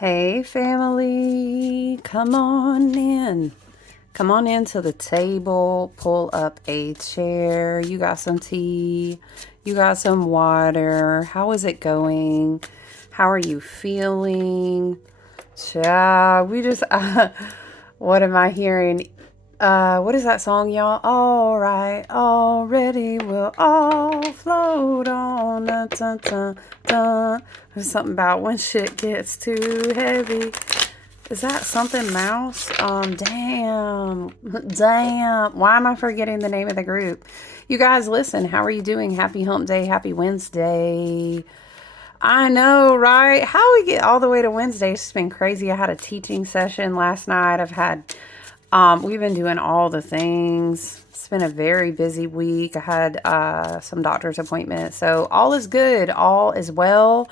Hey, family, come on in. Come on in to the table. Pull up a chair. You got some tea. You got some water. How is it going? How are you feeling? We just, what am I hearing? What is that song, y'all? All right, already we'll all float on. Dun, dun, dun, dun. There's something about when shit gets too heavy. Is that something mouse? Damn. Damn. Why am I forgetting the name of the group? You guys, listen, how are you doing? Happy hump day. Happy Wednesday. I know, right? How we get all the way to Wednesday? It's been crazy. I had a teaching session last night. We've been doing all the things. It's been a very busy week. I had some doctor's appointments. So all is good. All is well.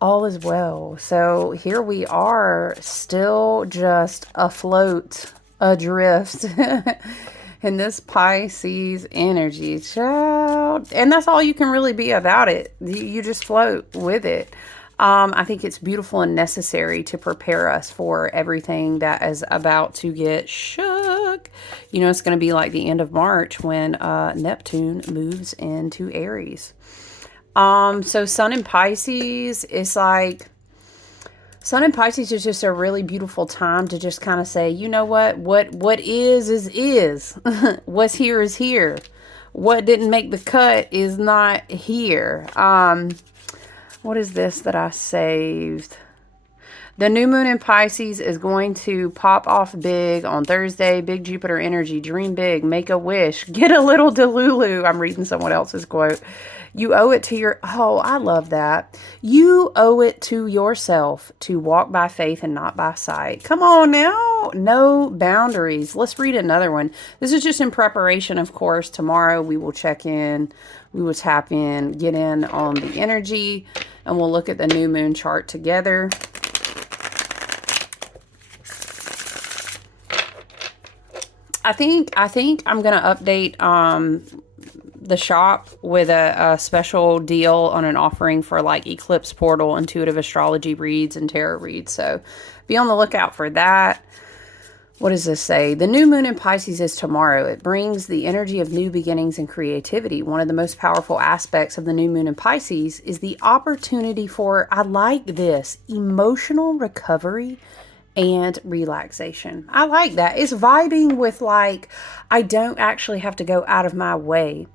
All is well. So here we are, still just afloat, adrift in this Pisces energy, child. And that's all you can really be about it. You just float with it. I think it's beautiful and necessary to prepare us for everything that is about to get shook. You know, it's going to be like the end of March when Neptune moves into Aries. So Sun in Pisces is like, Sun in Pisces is just a really beautiful time to just kind of say, you know what is. What's here is here. What didn't make the cut is not here. What is this that I saved? The new moon in Pisces is going to pop off big on Thursday. Big Jupiter energy. Dream big. Make a wish. Get a little Delulu. I'm reading someone else's quote. You owe it to I love that. You owe it to yourself to walk by faith and not by sight. Come on now. No boundaries. Let's read another one. This is just in preparation, of course. Tomorrow we will check in. We will tap in, get in on the energy, and we'll look at the new moon chart together. I think I'm gonna update the shop with a special deal on an offering for like Eclipse Portal, intuitive astrology reads, and tarot reads. So be on the lookout for that. What does this say? The new moon in Pisces is tomorrow. It brings the energy of new beginnings and creativity. One of the most powerful aspects of the new moon in Pisces is the opportunity for, I like this, emotional recovery and relaxation. I like that. It's vibing with like, I don't actually have to go out of my way.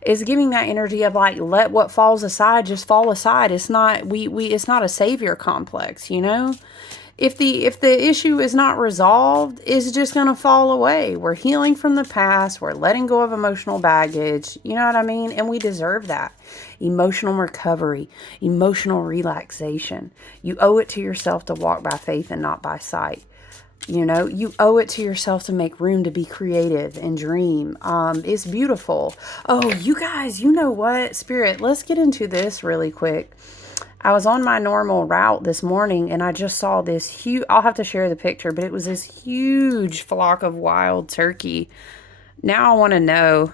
It's giving that energy of like, let what falls aside just fall aside. It's not, it's not a savior complex, you know? If the issue is not resolved, it's just going to fall away. We're healing from the past. We're letting go of emotional baggage. You know what I mean? And we deserve that. Emotional recovery, emotional relaxation. You owe it to yourself to walk by faith and not by sight. You know, you owe it to yourself to make room to be creative and dream. It's beautiful. Oh, you guys, you know what? Spirit, let's get into this really quick. I was on my normal route this morning and I just saw this huge, I'll have to share the picture, but it was this huge flock of wild turkey. Now I want to know,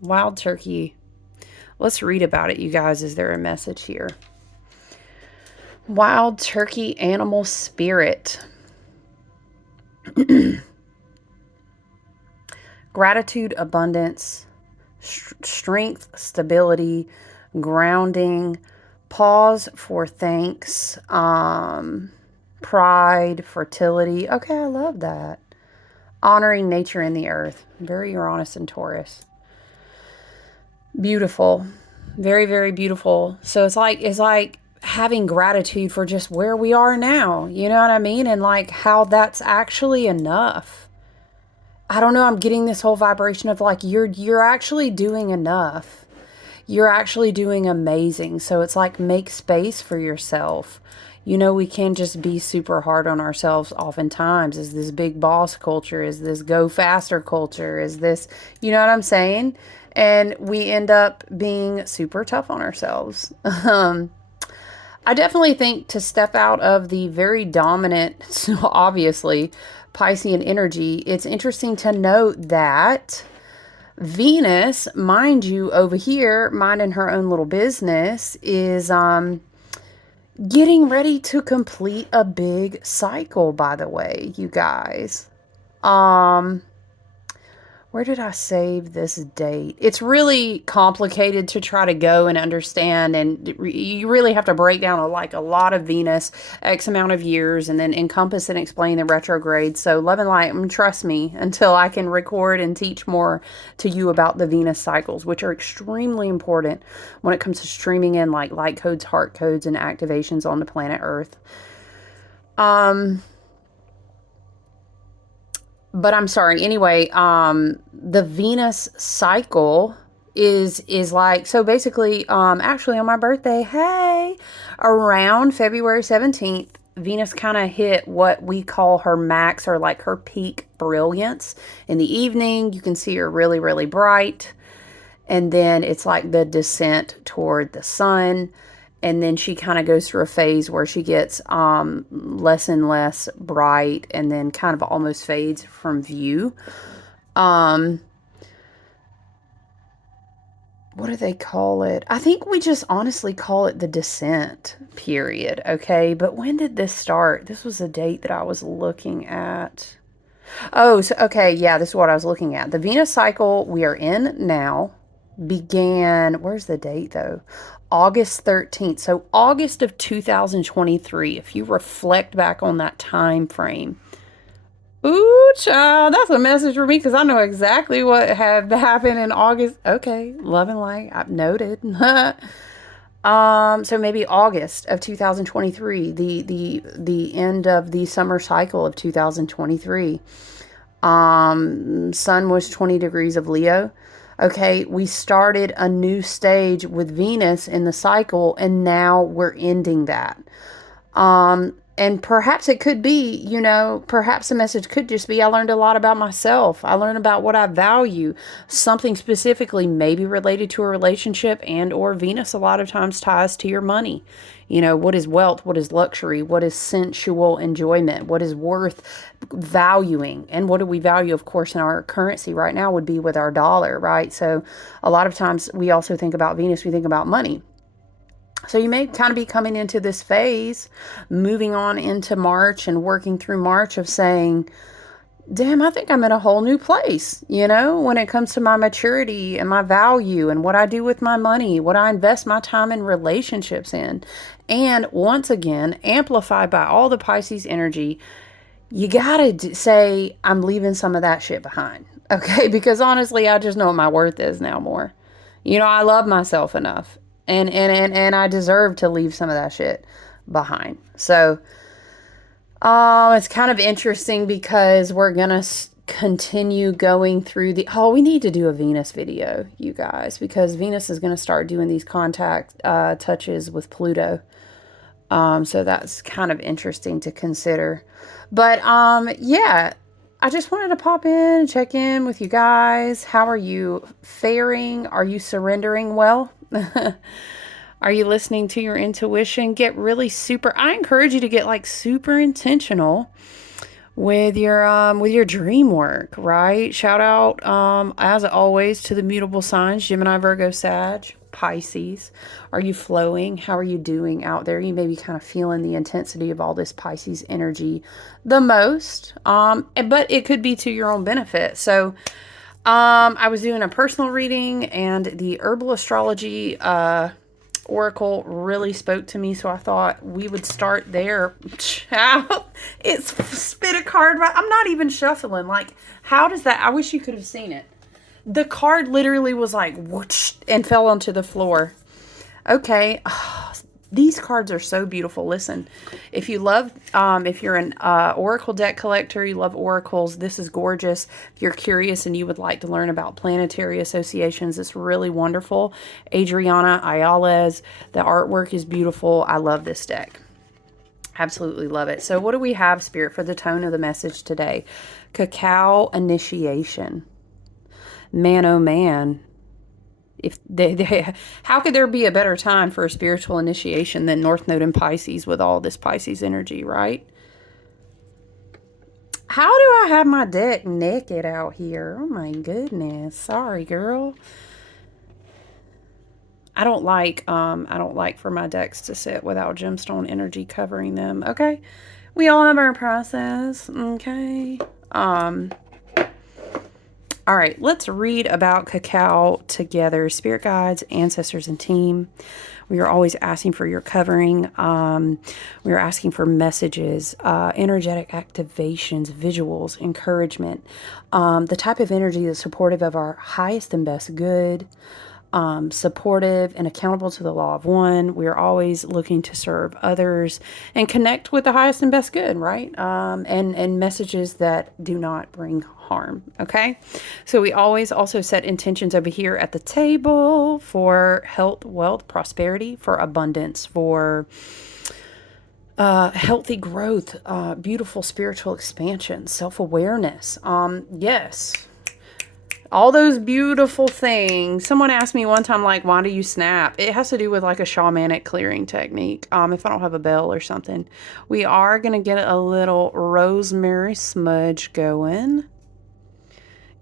wild turkey. Let's read about it, you guys. Is there a message here? Wild turkey animal spirit. Gratitude, abundance, strength, stability, grounding, pause for thanks, pride, fertility. Okay, I love that. Honoring nature and the earth. Very Uranus and Taurus. Beautiful. Very, very beautiful. So it's like having gratitude for just where we are now. You know what I mean? And like how that's actually enough. I don't know, I'm getting this whole vibration of like, you're actually doing enough. You're actually doing amazing. So it's like, make space for yourself. You know, we can just be super hard on ourselves oftentimes. Is this big boss culture? Is this go faster culture? Is this, you know what I'm saying? And we end up being super tough on ourselves. I definitely think to step out of the very dominant, obviously, Piscean energy, it's interesting to note that Venus, mind you, over here, minding her own little business, is getting ready to complete a big cycle, by the way, you guys. Um, where did I save this date? It's really complicated to try to go and understand, and you really have to break down like a lot of Venus, X amount of years, and then encompass and explain the retrograde. So, love and light, trust me, until I can record and teach more to you about the Venus cycles, which are extremely important when it comes to streaming in like light codes, heart codes, and activations on the planet Earth. But I'm sorry. Anyway, the Venus cycle is like, so basically, actually on my birthday, hey, around February 17th, Venus kind of hit what we call her max, or like her peak brilliance. In the evening, you can see her really, really bright. And then it's like the descent toward the sun. And then she kind of goes through a phase where she gets less and less bright, and then kind of almost fades from view. What do they call it? I think we just honestly call it the descent period, okay? But when did this start? This was a date that I was looking at. Oh, so, okay, yeah, this is what I was looking at. The Venus cycle we are in now began, where's the date though? August 13th. So August of 2023, if you reflect back on that time frame. Ooh, child, that's a message for me because I know exactly what had happened in August. Okay, love and light, I've noted. So maybe August of 2023, the end of the summer cycle of 2023. Sun was 20 degrees of Leo. Okay, we started a new stage with Venus in the cycle, and now we're ending that. And perhaps it could be, perhaps the message could just be, I learned a lot about myself. I learned about what I value, something specifically maybe related to a relationship, and or Venus a lot of times ties to your money. What is wealth? What is luxury? What is sensual enjoyment? What is worth valuing? And what do we value, of course, in our currency right now would be with our dollar, right? So a lot of times we also think about Venus, we think about money. So you may kind of be coming into this phase, moving on into March and working through March of saying, damn, I think I'm in a whole new place, when it comes to my maturity and my value and what I do with my money, what I invest my time in relationships in. And once again, amplified by all the Pisces energy, you got to say, I'm leaving some of that shit behind. Okay. Because honestly, I just know what my worth is now more. I love myself enough. And I deserve to leave some of that shit behind. So, it's kind of interesting because we're going to continue going through we need to do a Venus video, you guys, because Venus is going to start doing these contact touches with Pluto. So that's kind of interesting to consider. But, yeah, I just wanted to pop in and check in with you guys. How are you faring? Are you surrendering well? Are you listening to your intuition? Get really I encourage you to get like super intentional with your dream work, right? Shout out, as always, to the mutable signs, Gemini, Virgo, Sag, Pisces. Are you flowing? How are you doing out there? You may be kind of feeling the intensity of all this Pisces energy the most, but it could be to your own benefit. So, I was doing a personal reading, and the herbal astrology, oracle really spoke to me, so I thought we would start there. Child, it's spit a card right. I'm not even shuffling. Like, how does that? I wish you could have seen it. The card literally was like whoosh and fell onto the floor. Okay. These cards are so beautiful. Listen, if you love, if you're an oracle deck collector, you love oracles, this is gorgeous. If you're curious and you would like to learn about planetary associations, it's really wonderful. Adriana Ayales, the artwork is beautiful. I love this deck. Absolutely love it. So what do we have, Spirit, for the tone of the message today? Cacao initiation. Man, oh man. If how could there be a better time for a spiritual initiation than North Node in Pisces with all this Pisces energy, right? How do I have my deck naked out here? Oh my goodness. Sorry, girl. I don't like for my decks to sit without gemstone energy covering them. Okay. We all have our process. Okay. All right, let's read about cacao together. Spirit guides, ancestors, and team. We are always asking for your covering. We are asking for messages, energetic activations, visuals, encouragement, the type of energy that's supportive of our highest and best good, supportive and accountable to the law of one. We are always looking to serve others and connect with the highest and best good, right? And messages that do not bring harm. Okay. So we always also set intentions over here at the table for health, wealth, prosperity, for abundance, for healthy growth, beautiful spiritual expansion, self-awareness. Yes, all those beautiful things. Someone asked me one time, like, why do you snap? It has to do with like a shamanic clearing technique. If I don't have a bell or something. We are going to get a little rosemary smudge going.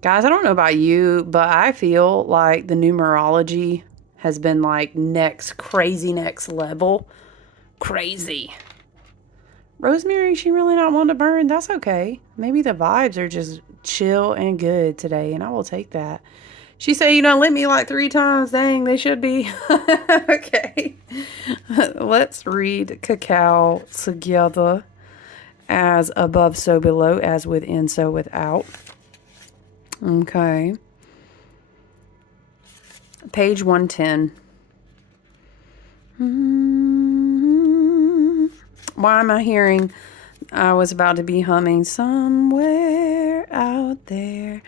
Guys, I don't know about you, but I feel like the numerology has been like next level. Crazy. Rosemary, she really not one to burn. That's okay. Maybe the vibes are just chill and good today, and I will take that. She said, you done lit me like 3 times. Dang, they should be. Okay. Let's read cacao together. As above, so below. As within, so without. Okay. Page 110. Why am I hearing... I was about to be humming somewhere out there.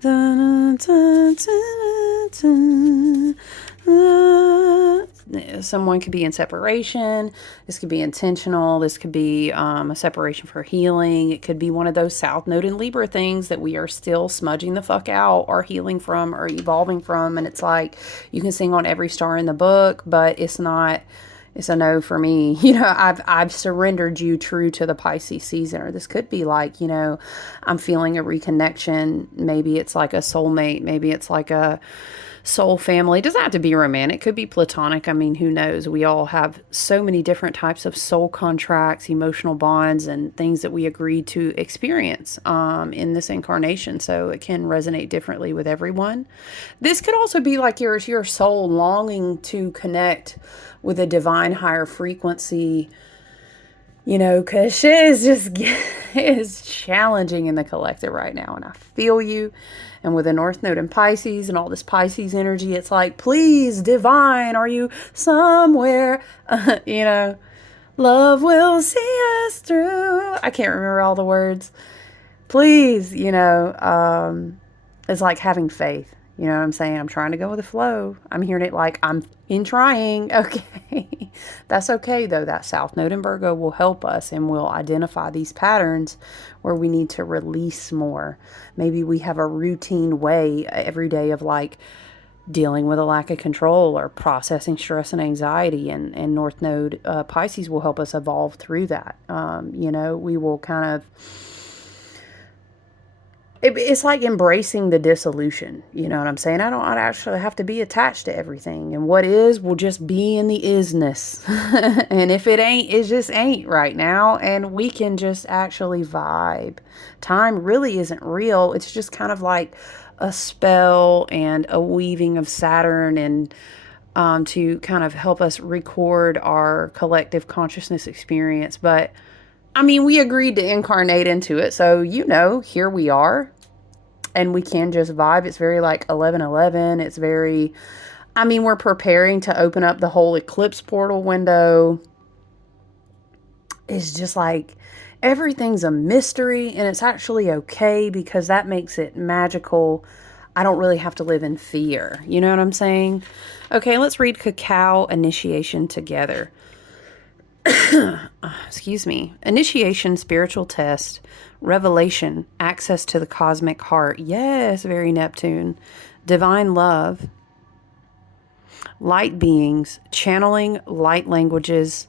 Dun, dun, dun, dun, dun. Someone could be in separation. This could be intentional. This could be a separation for healing. It could be one of those South Node and Libra things that we are still smudging the fuck out or healing from or evolving from. And it's like you can sing on every star in the book, but it's not... It's a no for me. You know, I've surrendered you true to the Pisces season. Or this could be like, you know, I'm feeling a reconnection. Maybe it's like a soulmate. Maybe it's like a soul family. It doesn't have to be romantic. It could be platonic. I mean, who knows? We all have so many different types of soul contracts, emotional bonds, and things that we agreed to experience in this incarnation. So it can resonate differently with everyone. This could also be like your soul longing to connect with a divine higher frequency, you know, because shit is just is challenging in the collective right now. And I feel you. And with the North Node and Pisces and all this Pisces energy, it's like, please, divine, are you somewhere? You know, love will see us through. I can't remember all the words. Please, you know, it's like having faith. You know what I'm saying? I'm trying to go with the flow. I'm hearing it like I'm in trying. Okay. That's okay, though. That South Node in Virgo will help us and will identify these patterns where we need to release more. Maybe we have a routine way every day of like dealing with a lack of control or processing stress and anxiety. And North Node Pisces will help us evolve through that. You know, we will kind of... It's like embracing the dissolution. You know what I'm saying? I don't actually have to be attached to everything. And what is will just be in the isness. And if it ain't, it just ain't right now. And we can just actually vibe. Time really isn't real. It's just kind of like a spell and a weaving of Saturn and to kind of help us record our collective consciousness experience. But I mean, we agreed to incarnate into it. So, you know, here we are. And we can just vibe. It's very like 11:11. It's very, I mean, we're preparing to open up the whole eclipse portal window. It's just like everything's a mystery. And it's actually okay because that makes it magical. I don't really have to live in fear. You know what I'm saying? Okay, let's read Cacao Initiation together. Excuse me. Initiation, spiritual test, revelation, access to the cosmic heart. Yes, very Neptune. Divine love, light beings, channeling light languages,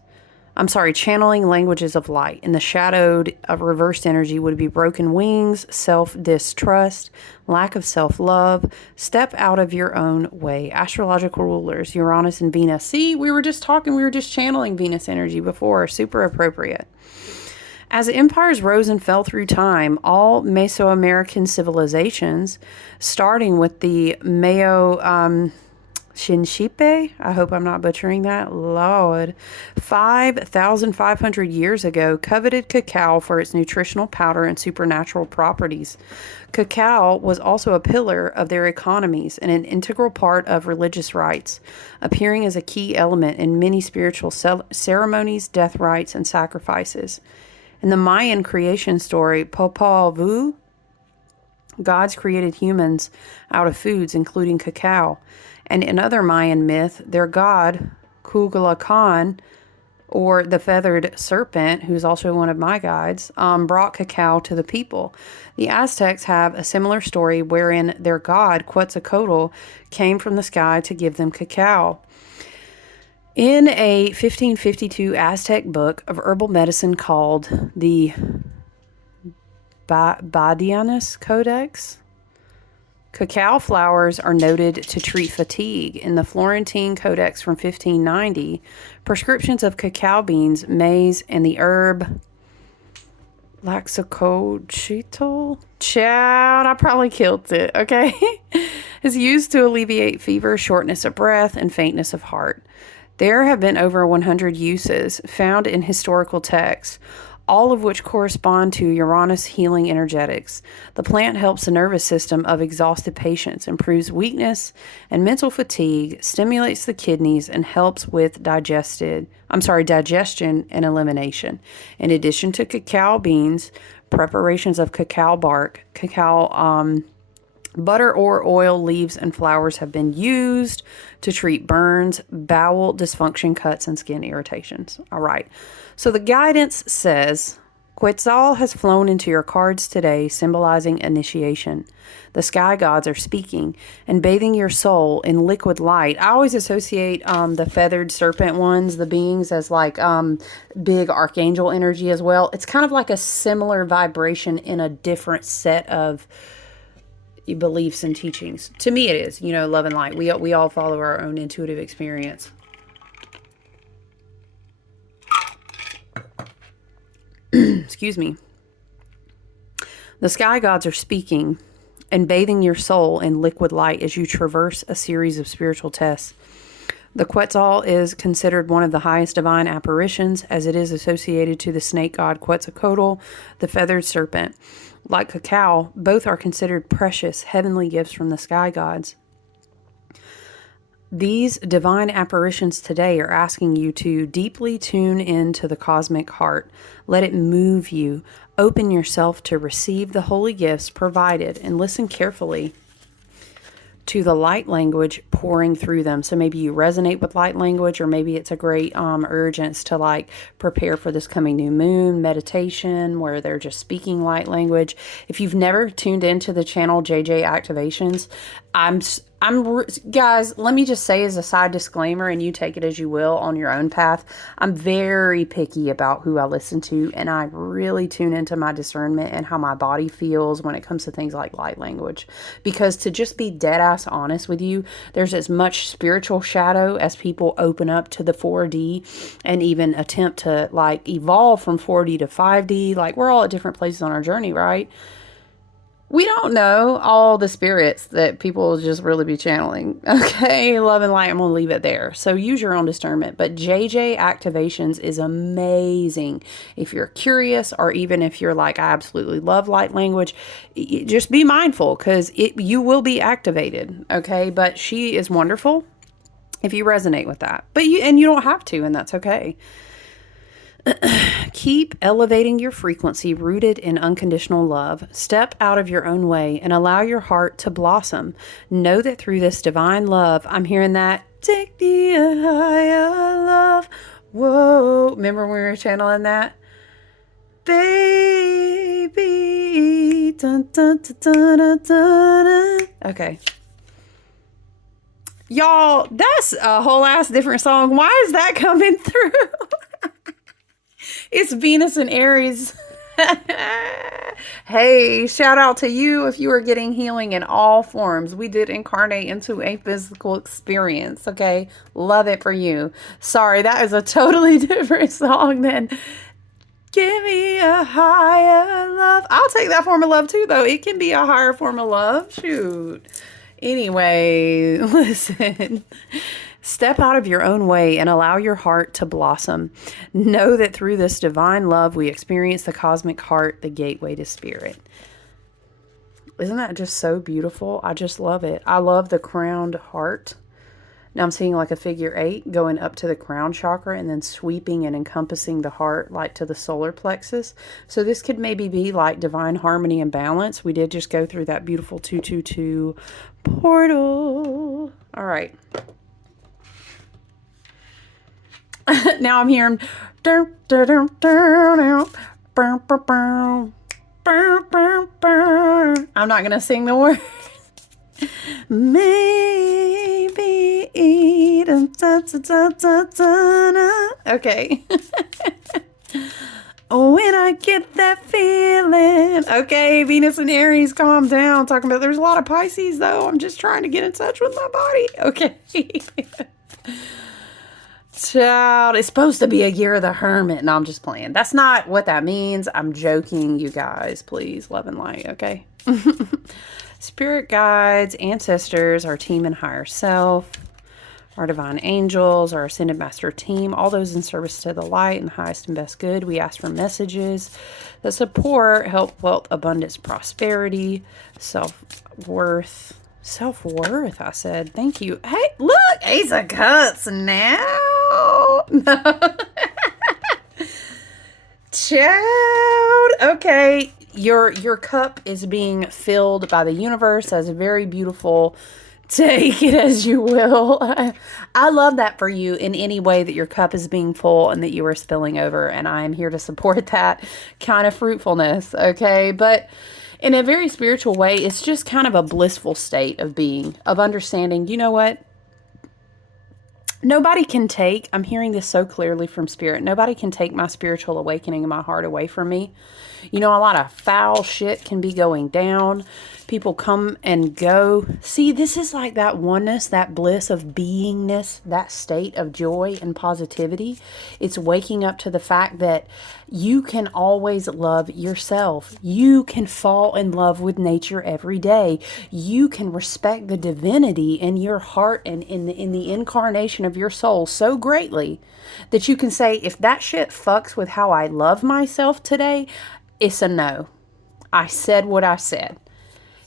channeling languages of light. In the shadowed of reversed energy would be broken wings, self-distrust, lack of self-love. Step out of your own way. Astrological rulers, Uranus and Venus. See, we were just channeling Venus energy before. Super appropriate. As empires rose and fell through time, all Mesoamerican civilizations, starting with the Mayo Shinchipe, I hope I'm not butchering that, Lord, 5,500 years ago, coveted cacao for its nutritional powder and supernatural properties. Cacao was also a pillar of their economies and an integral part of religious rites, appearing as a key element in many spiritual ceremonies, death rites, and sacrifices. In the Mayan creation story, Popol Vuh, gods created humans out of foods, including cacao. And in other Mayan myth, their god, Kukulkan, or the feathered serpent, who's also one of my guides, brought cacao to the people. The Aztecs have a similar story wherein their god, Quetzalcoatl, came from the sky to give them cacao. In a 1552 Aztec book of herbal medicine called the Badianis Codex, cacao flowers are noted to treat fatigue. In the Florentine Codex from 1590, prescriptions of cacao beans, maize, and the herb Laxocochital, child, I probably killed it, okay, is used to alleviate fever, shortness of breath, and faintness of heart. There have been over 100 uses found in historical texts, all of which correspond to Uranus healing energetics. The plant helps the nervous system of exhausted patients, improves weakness and mental fatigue, stimulates the kidneys, and helps with digestion and elimination. In addition to cacao beans, preparations of cacao bark, cacao butter or oil, leaves, and flowers have been used to treat burns, bowel dysfunction, cuts, and skin irritations. All right. So the guidance says, Quetzal has flown into your cards today, symbolizing initiation. The sky gods are speaking and bathing your soul in liquid light. I always associate the feathered serpent ones, the beings, as like big archangel energy as well. It's kind of like a similar vibration in a different set of beliefs and teachings. To me, it is, love and light. We all follow our own intuitive experience. Excuse me. The sky gods are speaking and bathing your soul in liquid light as you traverse a series of spiritual tests. The Quetzal is considered one of the highest divine apparitions, as it is associated to the snake god Quetzalcoatl, the feathered serpent. Like cacao, both are considered precious heavenly gifts from the sky gods. These divine apparitions today are asking you to deeply tune into the cosmic heart. Let it move you. Open yourself to receive the holy gifts provided and listen carefully to the light language pouring through them. So maybe you resonate with light language, or maybe it's a great urgence to like prepare for this coming new moon meditation where they're just speaking light language. If you've never tuned into the channel JJ Activations, guys, let me just say as a side disclaimer, and you take it as you will on your own path, I'm very picky about who I listen to, and I really tune into my discernment and how my body feels when it comes to things like light language. Because to just be dead ass honest with you, there's as much spiritual shadow as people open up to the 4D and even attempt to like evolve from 4D to 5D. Like, we're all at different places on our journey, right? We don't know all the spirits that people will just really be channeling. Okay, love and light, I'm going to leave it there. So use your own discernment. But JJ Activations is amazing. If you're curious, or even if you're like, I absolutely love light language, just be mindful because you will be activated. Okay, but she is wonderful if you resonate with that. But you don't have to, and that's okay. Keep elevating your frequency rooted in unconditional love. Step out of your own way and allow your heart to blossom. Know that through this divine love, I'm hearing that, take me a higher love. Whoa. Remember when we were channeling that? Baby. Dun, dun, dun, dun, dun, dun. Okay. Y'all, that's a whole ass different song. Why is that coming through? It's Venus and Aries. Hey, shout out to you if you are getting healing in all forms. We did incarnate into a physical experience, okay? Love it for you. Sorry, that is a totally different song than Give Me a Higher Love. I'll take that form of love too, though. It can be a higher form of love. Shoot. Anyway, listen. Step out of your own way and allow your heart to blossom. Know that through this divine love, we experience the cosmic heart, the gateway to spirit. Isn't that just so beautiful? I just love it. I love the crowned heart. Now I'm seeing like a figure 8 going up to the crown chakra and then sweeping and encompassing the heart like to the solar plexus. So this could maybe be like divine harmony and balance. We did just go through that beautiful 222 portal. All right. Now I'm hearing I'm not gonna sing the word. Maybe okay. When I get that feeling. Okay, Venus and Aries, calm down. Talking about there's a lot of Pisces though. I'm just trying to get in touch with my body. Okay. Child, it's supposed to be a year of the hermit. No, I'm just playing. That's not what that means. I'm joking, you guys. Please, love and light, okay? Spirit guides, ancestors, our team and higher self, our divine angels, our ascended master team, all those in service to the light and highest and best good. We ask for messages that support, help, wealth, abundance, prosperity, self-worth, I said. Thank you. Hey, look, Ace of Cups now. No. Child. Okay. Your cup is being filled by the universe. That's very beautiful. Take it as you will. I love that for you in any way that your cup is being full and that you are spilling over. And I am here to support that kind of fruitfulness. Okay. But in a very spiritual way, it's just kind of a blissful state of being, of understanding, you know what? Nobody can take, I'm hearing this so clearly from Spirit, nobody can take my spiritual awakening in my heart away from me. You know, a lot of foul shit can be going down. People come and go. See, this is like that oneness, that bliss of beingness, that state of joy and positivity. It's waking up to the fact that you can always love yourself. You can fall in love with nature every day. You can respect the divinity in your heart and in the incarnation of your soul so greatly that you can say, if that shit fucks with how I love myself today, it's a no. I said what I said.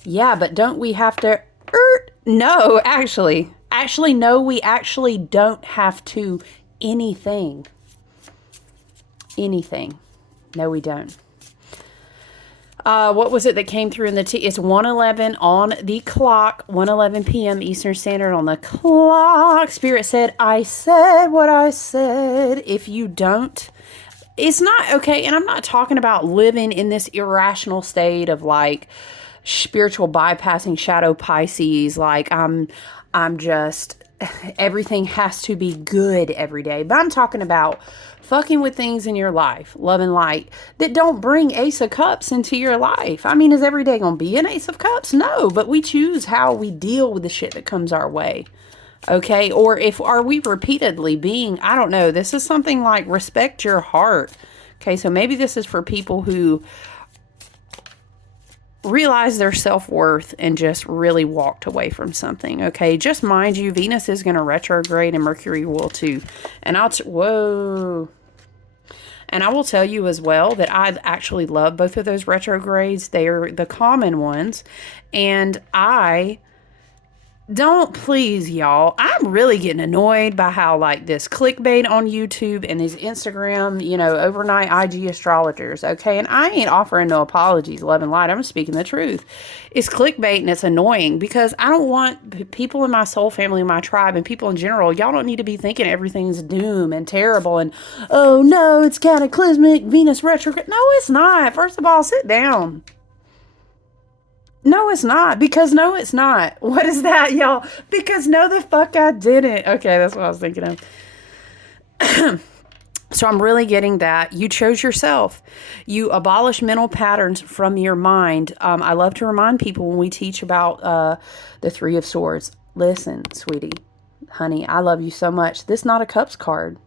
Yeah, but don't we have to... No, actually, no, we actually don't have to anything. No, we don't. What was it that came through in the It's 1:11 on the clock, 1:11 p.m. Eastern Standard on the clock. Spirit said, I said what I said. If you don't, it's not okay. And I'm not talking about living in this irrational state of like spiritual bypassing shadow Pisces. Like I'm just, everything has to be good every day. But I'm talking about fucking with things in your life, love and light, that don't bring Ace of Cups into your life. I mean, is every day going to be an Ace of Cups? No, but we choose how we deal with the shit that comes our way. Okay, or are we repeatedly being, I don't know, this is something like respect your heart. Okay, so maybe this is for people who realize their self-worth and just really walked away from something. Okay, just mind you, Venus is going to retrograde and Mercury will too. And whoa. And I will tell you as well that I actually love both of those retrogrades. They are the common ones. And please, y'all, I'm really getting annoyed by how like this clickbait on YouTube and these Instagram, overnight IG astrologers, okay? And I ain't offering no apologies, love and light. I'm speaking the truth. It's clickbait and it's annoying because I don't want people in my soul family, my tribe, and people in general, y'all don't need to be thinking everything's doom and terrible and, oh no, it's cataclysmic, Venus retrograde. No, it's not. First of all, sit down. No, it's not. Because no, it's not. What is that, y'all? Because no, the fuck I didn't. Okay, that's what I was thinking of. So I'm really getting that. You chose yourself. You abolish mental patterns from your mind. I love to remind people when we teach about the Three of Swords. Listen, sweetie, honey, I love you so much. This is not a cups card.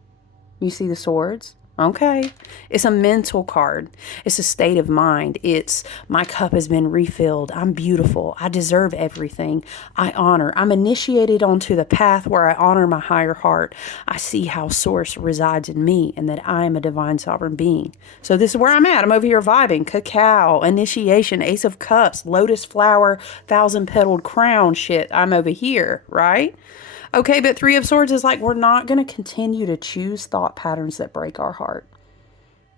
You see the swords? Okay. It's a mental card. It's a state of mind. It's my cup has been refilled. I'm beautiful. I deserve everything. I honor. I'm initiated onto the path where I honor my higher heart. I see how source resides in me and that I am a divine sovereign being. So this is where I'm at. I'm over here vibing. Cacao, initiation, Ace of Cups, lotus flower, thousand petaled crown shit. I'm over here, right? Okay, but Three of Swords is like, we're not going to continue to choose thought patterns that break our heart.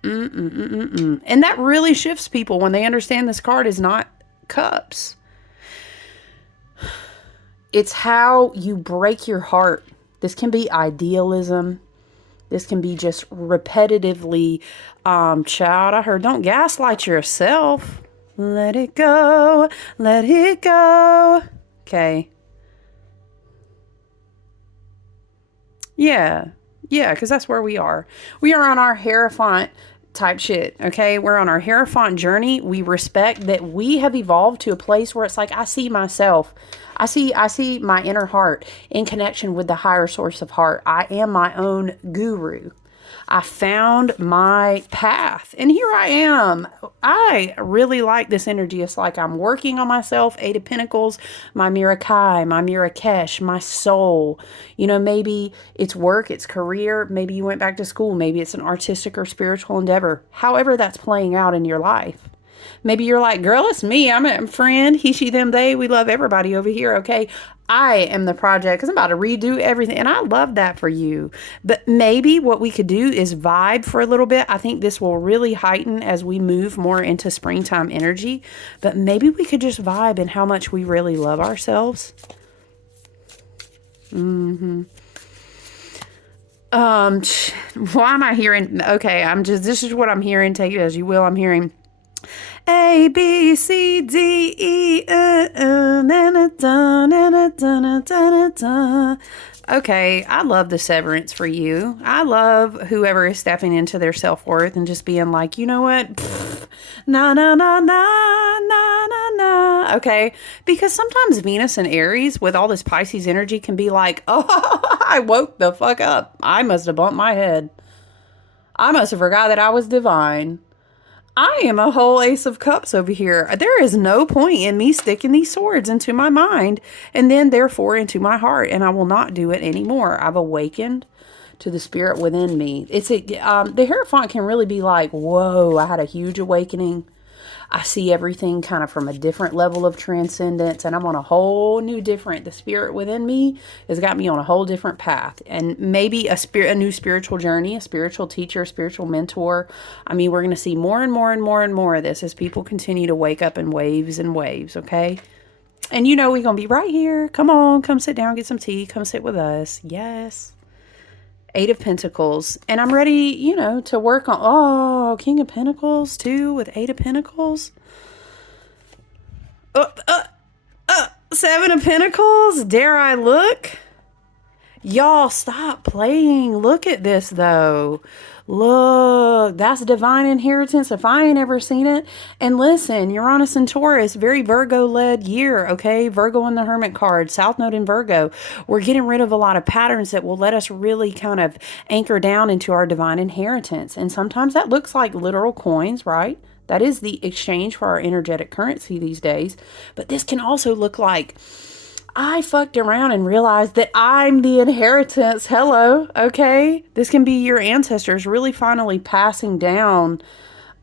And that really shifts people when they understand this card is not cups. It's how you break your heart. This can be idealism. This can be just repetitively, child, I heard, don't gaslight yourself. Let it go. Let it go. Okay. Yeah, because that's where we are. We are on our Hierophant type shit, okay? We're on our Hierophant journey. We respect that we have evolved to a place where it's like, I see myself. I see my inner heart in connection with the higher source of heart. I am my own guru. I found my path and here I am. I really like this energy. It's like I'm working on myself. Eight of Pentacles, my Mirakai, my Mirakesh, my soul. You know, maybe it's work, it's career. Maybe you went back to school. Maybe it's an artistic or spiritual endeavor. However that's playing out in your life. Maybe you're like, girl, it's me. I'm a friend. He, she, them, they. We love everybody over here, okay? I am the project because I'm about to redo everything. And I love that for you. But maybe what we could do is vibe for a little bit. I think this will really heighten as we move more into springtime energy. But maybe we could just vibe in how much we really love ourselves. Why am I hearing? Okay, this is what I'm hearing. Take it as you will. I'm hearing A, B, C, D, E, okay, I love the severance for you. I love whoever is stepping into their self-worth and just being like, you know what? Pfft, na, na, na, na, na, na, na. Okay, because sometimes Venus and Aries with all this Pisces energy can be like, oh, I woke the fuck up. I must have bumped my head. I must have forgot that I was divine. I am a whole Ace of Cups over here. There is no point in me sticking these swords into my mind and then therefore into my heart, and I will not do it anymore. I've awakened to the spirit within me. The Hierophant can really be like, whoa, I had a huge awakening. I see everything kind of from a different level of transcendence, and I'm on a whole new different. The spirit within me has got me on a whole different path, and maybe a new spiritual journey, a spiritual teacher, a spiritual mentor. I mean, we're going to see more and more and more and more of this as people continue to wake up in waves and waves, okay? And you know we're going to be right here. Come on, come sit down, get some tea, come sit with us. Yes. Eight of Pentacles. And I'm ready, you know, to work on, oh, King of Pentacles too with Eight of Pentacles. Seven of Pentacles. Dare I look? Y'all stop playing. Look at this though. Look, that's divine inheritance if I ain't ever seen it. And listen, Uranus and Taurus, very Virgo-led year, okay? Virgo in the Hermit card, South Node in Virgo. We're getting rid of a lot of patterns that will let us really kind of anchor down into our divine inheritance. And sometimes that looks like literal coins, right? That is the exchange for our energetic currency these days. But this can also look like, I fucked around and realized that I'm the inheritance. Hello, okay? This can be your ancestors really finally passing down.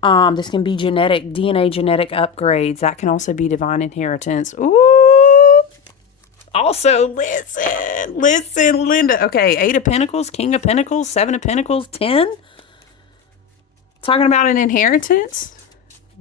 This can be DNA genetic upgrades. That can also be divine inheritance. Ooh. Also, listen, Linda. Okay, Eight of Pentacles, King of Pentacles, Seven of Pentacles, 10. Talking about an inheritance.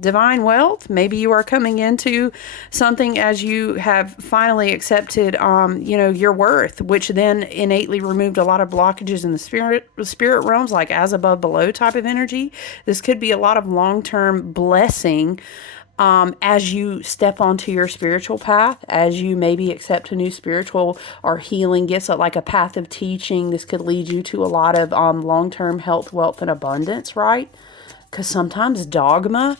Divine wealth. Maybe you are coming into something as you have finally accepted, you know, your worth, which then innately removed a lot of blockages in the spirit realms, like as above, below type of energy. This could be a lot of long-term blessing As you step onto your spiritual path, as you maybe accept a new spiritual or healing gifts, like a path of teaching, this could lead you to a lot of long-term health, wealth, and abundance, right? Because sometimes dogma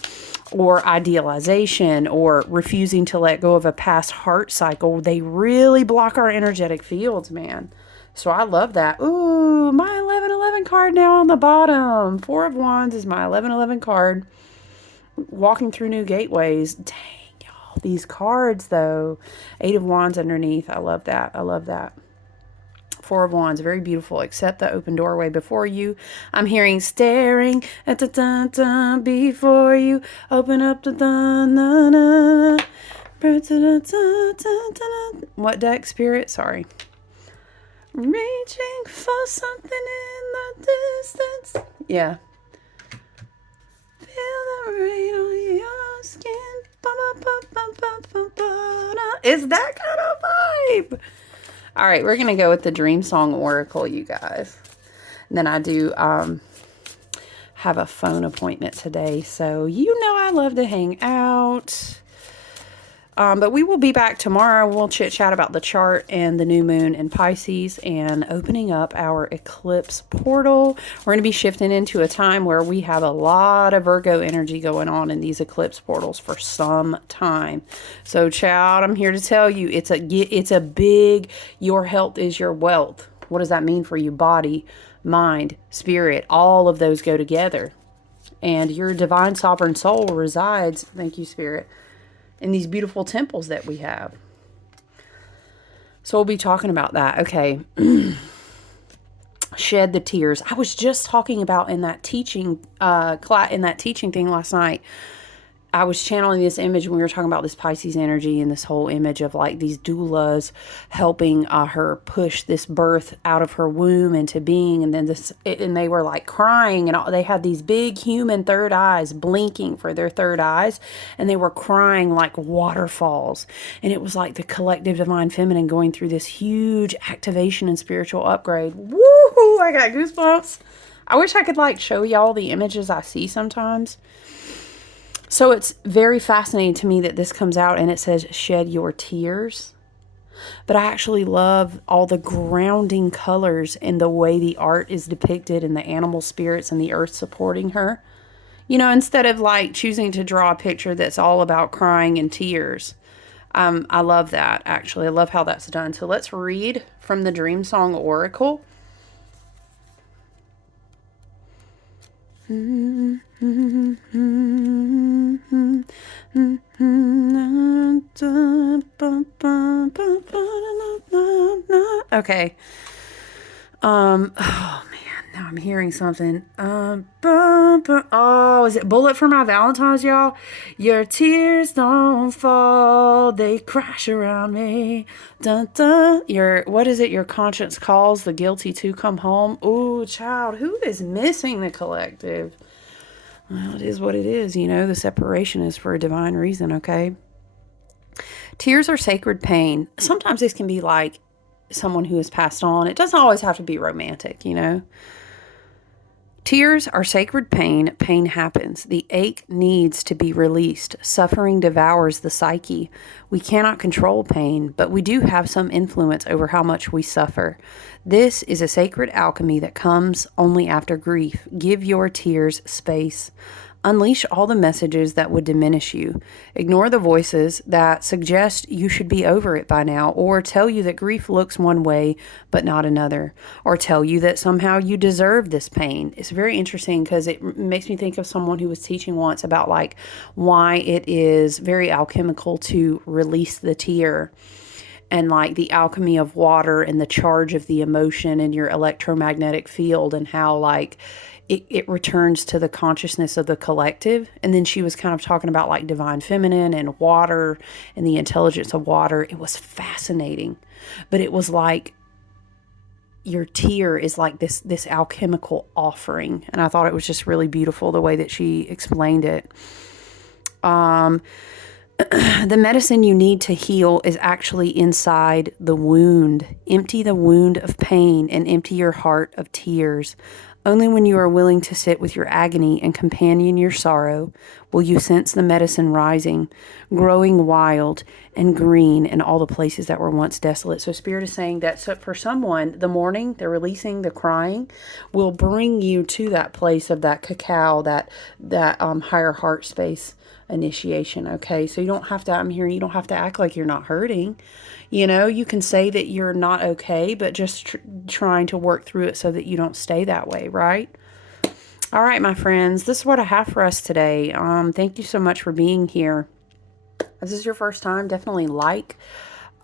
or idealization or refusing to let go of a past heart cycle, they really block our energetic fields, man. So I love that. Ooh, my 1111 card now on the bottom. Four of Wands is my 1111 card. Walking through new gateways. Dang, y'all. These cards, though. Eight of Wands underneath. I love that. I love that. Four of Wands, very beautiful. Accept the open doorway before you. I'm hearing staring at the dun dun before you. Open up the dun dun dun. What deck, Spirit? Sorry. Reaching for something in the distance. Yeah. Feel the rain on your skin. Is that kind of vibe? All right, we're going to go with the Dream Song Oracle, you guys. And then I do have a phone appointment today, so you know I love to hang out. But we will be back tomorrow. We'll chit-chat about the chart and the new moon in Pisces and opening up our eclipse portal. We're going to be shifting into a time where we have a lot of Virgo energy going on in these eclipse portals for some time. So, child, I'm here to tell you, it's a big, your health is your wealth. What does that mean for you? Body, mind, spirit, all of those go together. And your divine sovereign soul resides, thank you, Spirit, in these beautiful temples that we have. So we'll be talking about that. Okay. Shed the tears. I was just talking about in that teaching thing last night. I was channeling this image when we were talking about this Pisces energy and this whole image of like these doulas helping her push this birth out of her womb into being. And then and they were like crying, and they had these big human third eyes blinking for their third eyes. And they were crying like waterfalls. And it was like the collective divine feminine going through this huge activation and spiritual upgrade. Woohoo! I got goosebumps. I wish I could like show y'all the images I see sometimes. So it's very fascinating to me that this comes out and it says, shed your tears. But I actually love all the grounding colors and the way the art is depicted and the animal spirits and the earth supporting her. You know, instead of like choosing to draw a picture that's all about crying and tears. I love that, actually. I love how that's done. So let's read from the Dream Song Oracle. Okay. Oh man, now I'm hearing something. Oh, is it Bullet for My Valentine's, y'all? Your tears don't fall, they crash around me. Dun, dun. What is it? Your conscience calls the guilty to come home. Ooh, child, who is missing the collective? Well, it is what it is, you know. The separation is for a divine reason, okay? Tears are sacred pain. Sometimes this can be like someone who has passed on. It doesn't always have to be romantic, you know. Tears are sacred pain. Pain happens. The ache needs to be released. Suffering devours the psyche. We cannot control pain, but we do have some influence over how much we suffer. This is a sacred alchemy that comes only after grief. Give your tears space. Unleash all the messages that would diminish you. Ignore the voices that suggest you should be over it by now, or tell you that grief looks one way but not another, or tell you that somehow you deserve this pain. It's very interesting because it makes me think of someone who was teaching once about like why it is very alchemical to release the tear. And like the alchemy of water and the charge of the emotion in your electromagnetic field, and how like it returns to the consciousness of the collective. And then she was kind of talking about like divine feminine and water and the intelligence of water. It was fascinating. But it was like your tear is like this alchemical offering. And I thought it was just really beautiful the way that she explained it. The medicine you need to heal is actually inside the wound. Empty the wound of pain and empty your heart of tears. Only when you are willing to sit with your agony and companion your sorrow will you sense the medicine rising, growing wild and green in all the places that were once desolate. So Spirit is saying that for someone, the mourning, the releasing, the crying will bring you to that place of that cacao, that higher heart space initiation. Okay, so you don't have to, I'm hearing you don't have to act like you're not hurting. You know, you can say that you're not okay, but just trying to work through it so that you don't stay that way, right? All right, my friends, this is what I have for us today. Thank you so much for being here. If this is your first time, definitely like.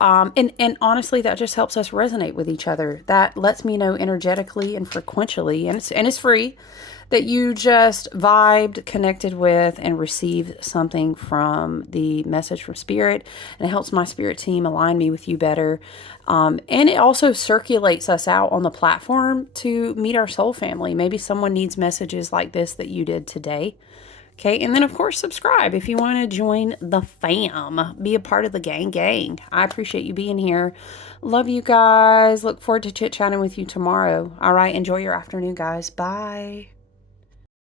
And honestly, that just helps us resonate with each other. That lets me know energetically and frequentially, and it's free, that you just vibed, connected with, and received something from the message from Spirit. And it helps my Spirit team align me with you better. And it also circulates us out on the platform to meet our soul family. Maybe someone needs messages like this that you did today. Okay, and then of course subscribe if you want to join the fam. Be a part of the gang. I appreciate you being here. Love you guys. Look forward to chit-chatting with you tomorrow. All right, enjoy your afternoon, guys. Bye.